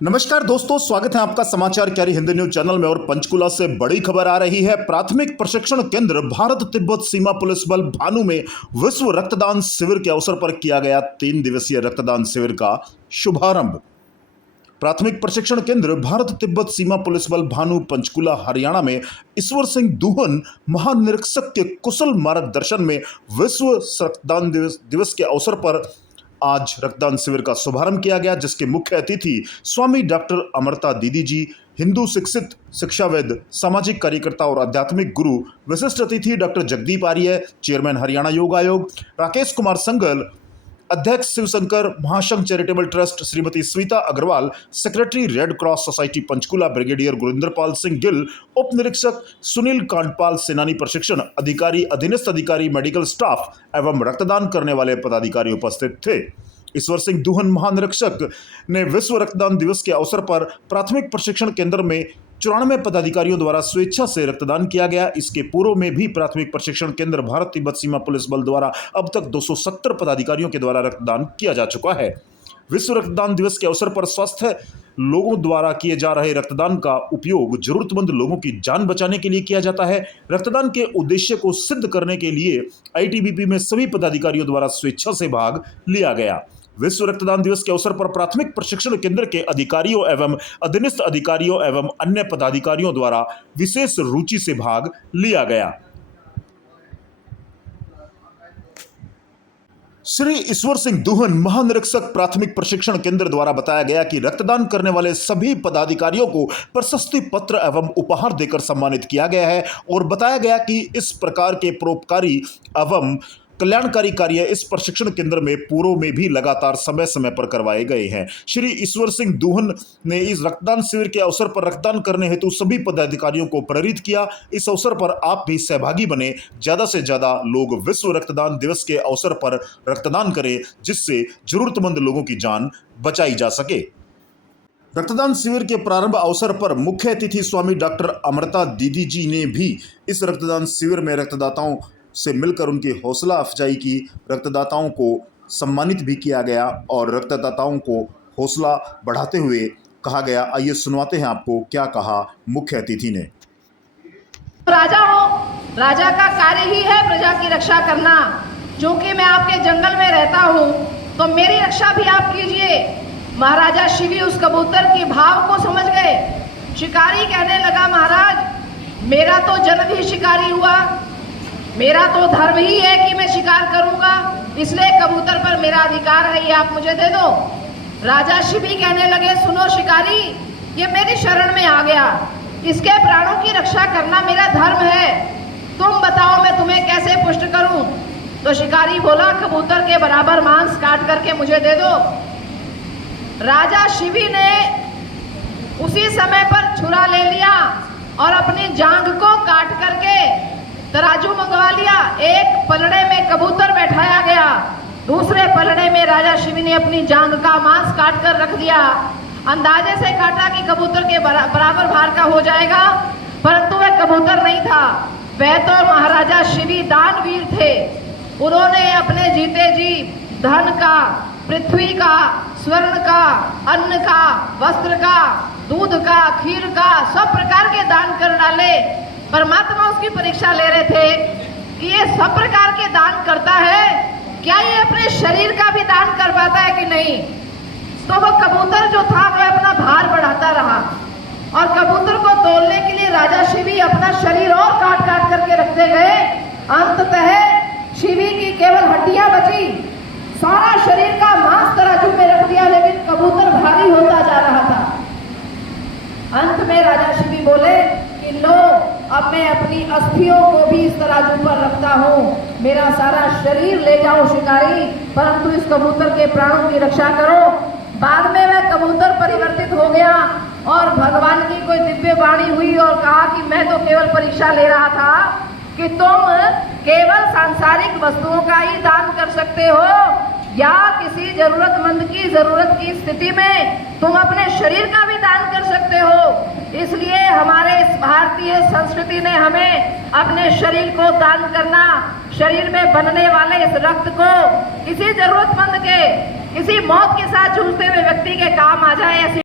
नमस्कार दोस्तों, स्वागत है आपका समाचार क्यारी हिंदी न्यूज चैनल में। और पंचकुला से बड़ी खबर आ रही है। प्राथमिक प्रशिक्षण केंद्र भारत तिब्बत सीमा पुलिस बल भानु में विश्व रक्तदान शिविर के अवसर पर किया गया 3 दिवसीय रक्तदान शिविर का शुभारंभ। प्राथमिक प्रशिक्षण केंद्र भारत तिब्बत सीमा पुलिस बल भानु पंचकुला हरियाणा में ईश्वर सिंह दूहन महानिरीक्षक के कुशल मार्गदर्शन में विश्व रक्तदान दिवस के अवसर पर आज रक्तदान शिविर का शुभारंभ किया गया, जिसके मुख्य अतिथि स्वामी डॉक्टर अमृता दीदी जी, हिंदू शिक्षित, शिक्षाविद, सामाजिक कार्यकर्ता और आध्यात्मिक गुरु, विशिष्ट अतिथि डॉक्टर जगदीप आर्य, चेयरमैन हरियाणा योग आयोग, राकेश कुमार संगल, अध्यक्ष शिवशंकर महासंघ charitable trust Shrimati Sweeta Agarwal, secretary red cross society Panchkula brigadier Gurinderpal Singh Gill, उप निरीक्षक सुनील कांडपाल, सेनानी प्रशिक्षण अधिकारी, अधीनस्थ अधिकारी, मेडिकल स्टाफ एवं रक्तदान करने वाले पदाधिकारी उपस्थित थे। ईश्वर सिंह दूहन महानिरीक्षक ने विश्व रक्तदान दिवस के अवसर पर प्राथमिक प्रशिक्षण केंद्र में 94 पदाधिकारियों द्वारा स्वेच्छा से रक्तदान किया गया। इसके पूर्व में भी प्राथमिक प्रशिक्षण केंद्र भारत तिब्बत सीमा पुलिस बल द्वारा अब तक 270 पदाधिकारियों के द्वारा रक्तदान किया जा चुका है। विश्व रक्तदान दिवस के अवसर पर स्वस्थ लोगों द्वारा किए जा रहे रक्तदान का उपयोग जरूरतमंद लोगों की जान बचाने के लिए किया जाता है। रक्तदान के उद्देश्य को सिद्ध करने के लिए आईटीबीपी में सभी पदाधिकारियों द्वारा स्वेच्छा से भाग लिया गया। विश्व रक्तदान दिवस के अवसर पर प्राथमिक प्रशिक्षण केंद्र के अधिकारियों एवं अधीनस्थ अधिकारियों एवं अन्य पदाधिकारियों द्वारा विशेष रुचि से भाग लिया गया। श्री ईश्वर सिंह दूहन महानिरीक्षक प्राथमिक प्रशिक्षण केंद्र द्वारा बताया गया कि रक्तदान करने वाले सभी पदाधिकारियों को प्रशस्ति पत्र एवं उपहार देकर सम्मानित किया गया है और बताया गया कि इस प्रकार के परोपकारी एवं कल्याणकारी कार्य इस प्रशिक्षण केंद्र में पूर्व में भी लगातार समय समय पर करवाए गए हैं। श्री ईश्वर सिंह दूहन ने इस रक्तदान शिविर के अवसर पर रक्तदान करने हेतु सभी पदाधिकारियों को प्रेरित किया। इस अवसर पर आप भी सहभागी बने, ज्यादा से ज्यादा लोग विश्व रक्तदान दिवस के अवसर पर रक्तदान करें, जिससे जरूरतमंद लोगों की जान बचाई जा सके। रक्तदान शिविर के प्रारंभ अवसर पर मुख्य अतिथि स्वामी डॉक्टर अमृता दीदी जी ने भी इस रक्तदान शिविर में रक्तदाताओं से मिलकर उनकी हौसला अफजाई की। रक्तदाताओं को सम्मानित भी किया गया और रक्तदाताओं को हौसला बढ़ाते हुए कहा गया। आइए सुनवाते हैं आपको क्या कहा मुख्य अतिथि ने। राजा हो, राजा का कार्य ही है प्रजा की रक्षा करना। क्योंकि मैं आपके जंगल में रहता हूँ तो मेरी रक्षा भी आप कीजिए। महाराजा शिवी उस कबूतर के भाव को समझ गए। शिकारी कहने लगा, महाराज मेरा तो जन्म ही शिकारी हुआ, मेरा तो धर्म ही है कि मैं शिकार करूंगा, इसलिए कबूतर पर मेरा अधिकार है, ये आप मुझे दे दो। राजा शिवी कहने लगे, सुनो शिकारी, ये मेरी शरण में आ गया, इसके प्राणों की रक्षा करना मेरा धर्म है, तुम बताओ मैं तुम्हें कैसे पुष्ट करूं। तो शिकारी बोला, कबूतर के बराबर मांस काट करके मुझे दे दो। राजा शिवी ने उसी समय पर छुरा ले लिया और अपनी जांघ को काट करके तराजू मंगवा लिया। एक पलड़े में कबूतर बैठाया गया, दूसरे पलड़े में राजा शिवी ने अपनी जांघ का मांस काट कर रख दिया। अंदाजे से काटा कि कबूतर के बराबर भार का हो जाएगा, परंतु वह कबूतर नहीं था, वह तो महाराजा शिवी दानवीर थे। उन्होंने अपने जीते जी धन का, पृथ्वी का, स्वर्ण का, अन्न का, वस्त्र का, दूध का, खीर का, सब प्रकार के दान कर डाले। परमात्मा उसकी परीक्षा ले रहे थे कि ये सब प्रकार के दान करता है, क्या ये अपने शरीर का भी दान कर पाता है कि नहीं। तो वो कबूतर जो था वह अपना भार बढ़ाता रहा और कबूतर को तोलने के लिए राजा शिवी अपना शरीर और काट काट करके रखते गए। अंततः शिवी की केवल हड्डियां बची, सारा शरीर का मांस तराजू में रख दिया, लेकिन कबूतर भारी होता जा रहा था। अंत में राजा शिवी बोले कि लो, अब मैं अपनी अस्थियों को भी इस तराजू पर रखता हूँ, मेरा सारा शरीर ले जाओ शिकारी, परंतु इस कबूतर के प्राणों की रक्षा करो। बाद में वह कबूतर परिवर्तित हो गया और भगवान की कोई दिव्य वाणी हुई और कहा कि मैं तो केवल परीक्षा ले रहा था कि तुम केवल सांसारिक वस्तुओं का ही दान कर सकते हो या किसी जरूरतमंद की जरूरत की स्थिति में तुम अपने शरीर का भी दान कर सकते हो। इसलिए हमारे इस भारतीय संस्कृति ने हमें अपने शरीर को दान करना, शरीर में बनने वाले इस रक्त को किसी जरूरतमंद के, किसी मौत के साथ जूझते हुए व्यक्ति के काम आ जाए ऐसी